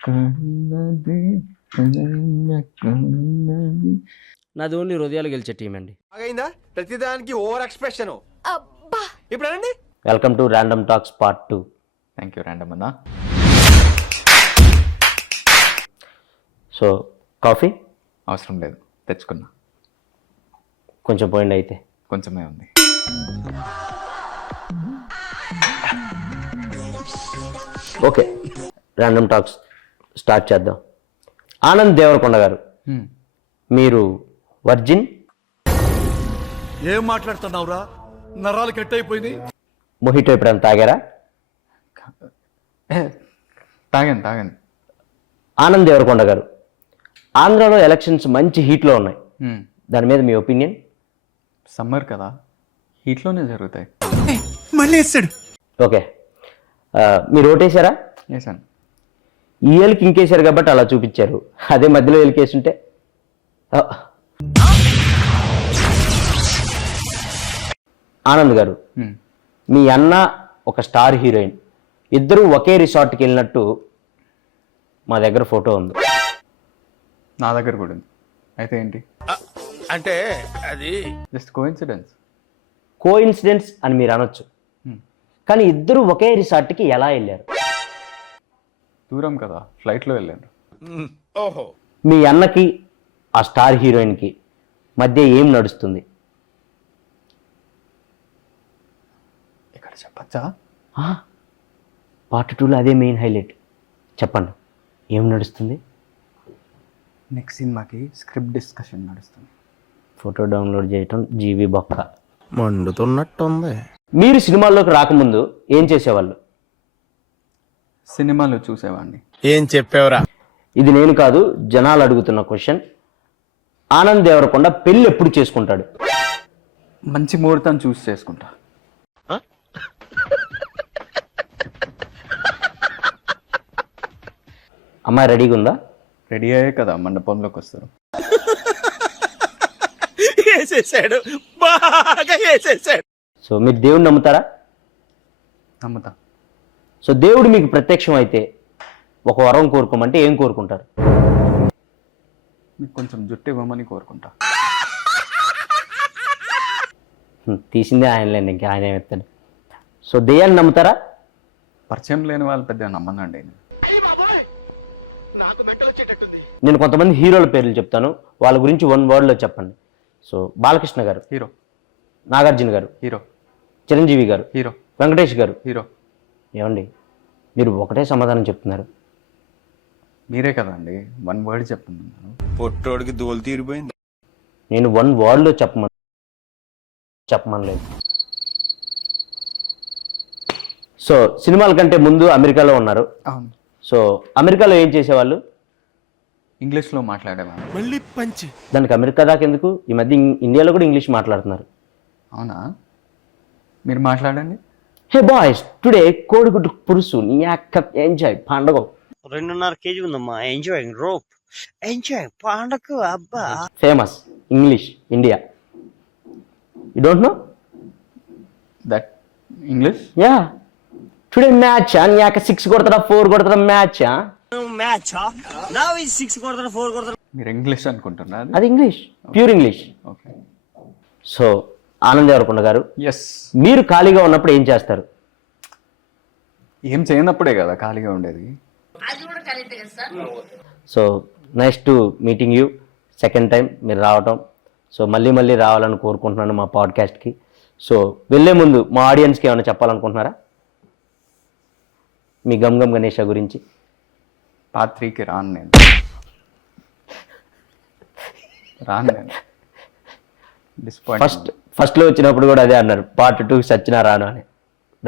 ఎక్కడున్నది ఎక్కడున్నది. నాది ఓన్లీ హృదయాలు గెలిచే టీం అండి. అయిందా ప్రతిదానికి ఓవర్ ఎక్స్ప్రెషన్. ఇప్పుడు రండి. Welcome to random talks part 2. Thank you random అన్న. సో కాఫీ అవసరం లేదు, తెచ్చుకున్నా. కొంచెం పోయింది అయితే. కొంచెమే ఉంది. ఓకే, ర్యాండమ్ టాక్స్ స్టార్ట్ చేద్దాం. ఆనంద్ దేవరకొండ గారు, మీరు వర్జిన్? ఏం మాట్లాడుతున్నావురా, నరాలు కట్ అయిపోయింది. మొహిటో ఎప్పుడైనా తాగారా? తాగాను. ఆనంద్ దేవరకొండ గారు, ఆంధ్రాలో ఎలక్షన్స్ మంచి హీట్లో ఉన్నాయి, దాని మీద మీ ఒపీనియన్? సమ్మర్ కదా, హీట్లోనే జరుగుతాయి. మళ్ళీ వేస్తాడు. ఓకే, మీరు ఓటేశారా? వేసాను. ఈ ఏళ్ళకి ఇంకేశారు కాబట్టి అలా చూపించారు, అదే మధ్యలో ఏళ్ళకేసుంటే. ఆనంద్ గారు, మీ అన్న ఒక స్టార్ హీరోయిన్, ఇద్దరు ఒకే రిసార్ట్కి వెళ్ళినట్టు మా దగ్గర ఫోటో ఉంది. నా దగ్గర కూడా ఉంది. అయితే ఏంటి? అంటే అది జస్ట్ కోఇన్సిడెన్స్. కోఇన్సిడెన్స్ అని మీరు అనొచ్చు, కానీ ఇద్దరు ఒకే రిసార్ట్కి ఎలా వెళ్ళారు? దూరం కదా, ఫ్లైట్లో వెళ్ళాను. ఓహో. మీ అన్నకి ఆ స్టార్ హీరోయిన్కి మధ్య ఏం నడుస్తుంది? ఇక్కడ చెప్పచ్చా? పార్ట్ 2లో అదే మెయిన్ హైలైట్. చెప్పండి, ఏం నడుస్తుంది? నెక్స్ట్ సినిమాకి స్క్రిప్ట్ డిస్కషన్ నడుస్తుంది. ఫోటో డౌన్లోడ్ చేయటం జీవి బొక్క. మండుతున్నట్టుంది. మీరు సినిమాల్లోకి రాకముందు ఏం చేసేవాళ్ళు? సినిమాలు చూసేవాడిని. ఏం చెప్పావురా? ఇది నేను కాదు, జనాలు అడుగుతున్న క్వశ్చన్. ఆనంద్ దేవరకొండ పెళ్ళి ఎప్పుడు చేసుకుంటాడు? మంచి ముహూర్తం చూసి చేసుకుంటా. అమ్మాయి రెడీగా ఉందా? రెడీ అయ్యే కదా మండపంలోకి వస్తారు. వేసేసాడు, బాగా వేసేసాడు. సో మీరు దేవుడిని నమ్ముతారా? నమ్ముతా. సో దేవుడు మీకు ప్రత్యక్షం అయితే ఒక వరం కోరుకోమంటే ఏం కోరుకుంటారు? మీకు కొంచెం జుట్టు ఇవ్వమని కోరుకుంటా. తీసిందే ఆయనలేండి, ఇంకా ఆయన ఏమెత్తాడు. సో దెయ్యాన్ని నమ్ముతారా? పరిచయం లేని వాళ్ళు పెద్ద నమ్మనండి. నేను కొంతమంది హీరోల పేర్లు చెప్తాను, వాళ్ళ గురించి 1 వర్డ్లో చెప్పండి. సో బాలకృష్ణ గారు హీరో, నాగార్జున గారు హీరో, చిరంజీవి గారు హీరో, వెంకటేష్ గారు హీరో. ఏమండి మీరు ఒకటే సమాధానం చెప్తున్నారు? మీరే కదండి 1 వర్డ్ చెప్పమన్నారు. పొట్టోడికి దోలు తీరిపోయింది. నేను 1 వర్డ్లో చెప్పమనలేదు. సో సినిమాల కంటే ముందు అమెరికాలో ఉన్నారు. అవును. సో అమెరికాలో ఏం చేసేవాళ్ళు? ఇంగ్లీష్లో మాట్లాడేవాళ్ళు. మళ్ళీ పంచి. దానికి అమెరికా దాకా ఎందుకు? ఈ మధ్య ఇండియాలో కూడా ఇంగ్లీష్ మాట్లాడుతున్నారు. అవునా? మీరు మాట్లాడండి. హే బాయ్స్, టుడే కోడిగుడ్డు పురుసు నీ అక్క ఎంజాయ్ పండగ. 2.5 kg ఉందమ్మా. ఎంజాయింగ్ రోప్, ఎంజాయ్ పండగ. అబ్బా famous English India. You don't know that English? Yeah, today match నీ అక్క 6 కొడతారా 4 కొడతారా మ్యాచ్? మ్యాచ్ నా 6 కొడతాడు 4 కొడతాడు. మీరు ఇంగ్లీష్ అనుకుంటున్నారు? అది English, pure English. Okay. So Anand Devarakonda గారు, ఎస్. మీరు ఖాళీగా ఉన్నప్పుడు ఏం చేస్తారు? ఏం చేయనప్పుడే కదా ఖాళీగా ఉండేది. So nice to meeting you second time మీరు రావటం. సో మళ్ళీ మళ్ళీ రావాలని కోరుకుంటున్నాను మా పాడ్కాస్ట్కి. సో వెళ్ళే ముందు మా ఆడియన్స్కి ఏమైనా చెప్పాలనుకుంటున్నారా మీ గమ్ గణేష గురించి? పార్ట్ 3కి రాను నేను. ఫస్ట్లో వచ్చినప్పుడు కూడా అదే అన్నారు, పార్ట్ 2కి సచ్చినా రాను అని.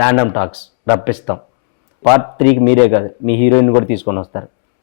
Random talks రప్పిస్తాం. పార్ట్ 3కి మీరే కాదు, మీ హీరోయిన్ కూడా తీసుకొని వస్తారు.